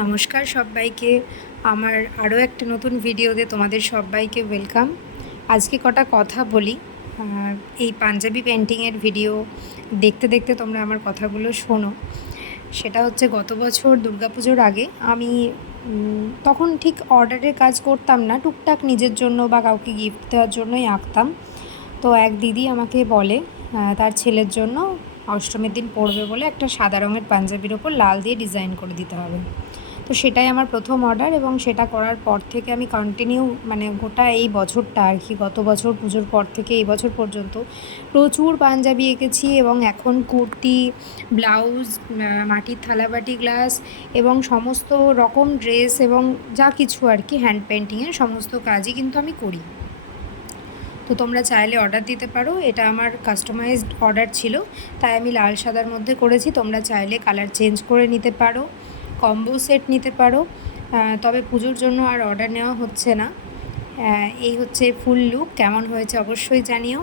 নমস্কার সবাইকে। আমার আরও একটা নতুন ভিডিওতে তোমাদের সবাইকে ওয়েলকাম। আজকে কটা কথা বলি। এই পাঞ্জাবি পেন্টিংয়ের ভিডিও দেখতে দেখতে তোমরা আমার কথাগুলো শোনো। সেটা হচ্ছে গত বছর দুর্গাপুজোর আগে আমি তখন ঠিক অর্ডারের কাজ করতাম না, টুকটাক নিজের জন্য বা কাউকে গিফট দেওয়ার জন্যই আঁকতাম। তো এক দিদি আমাকে বলে তার ছেলের জন্য অষ্টমীর দিন পরবে বলে একটা সাদা রঙের পাঞ্জাবির ওপর লাল দিয়ে ডিজাইন করে দিতে হবে। তো সেটাই আমার প্রথম অর্ডার এবং সেটা করার পর থেকে আমি কন্টিনিউ গোটা এই বছরটা আর কি, গত বছর পুজোর পর থেকে এই বছর পর্যন্ত প্রচুর পাঞ্জাবি এঁকেছি এবং এখন কুর্তি, ব্লাউজ, মাটির থালাবাটি, গ্লাস এবং সমস্ত রকম ড্রেস এবং যা কিছু আর কি হ্যান্ড পেন্টিংয়ের সমস্ত কাজই কিন্তু আমি করি। তো তোমরা চাইলে অর্ডার দিতে পারো। এটা আমার কাস্টমাইজড অর্ডার ছিল, তাই আমি লাল সাদার মধ্যে করেছি। তোমরা চাইলে কালার চেঞ্জ করে নিতে পারো, কম্বো সেট নিতে পারো। তবে পুজোর জন্য আর অর্ডার নেওয়া হচ্ছে না। এই হচ্ছে ফুল লুক। কেমন হয়েছে অবশ্যই জানিও।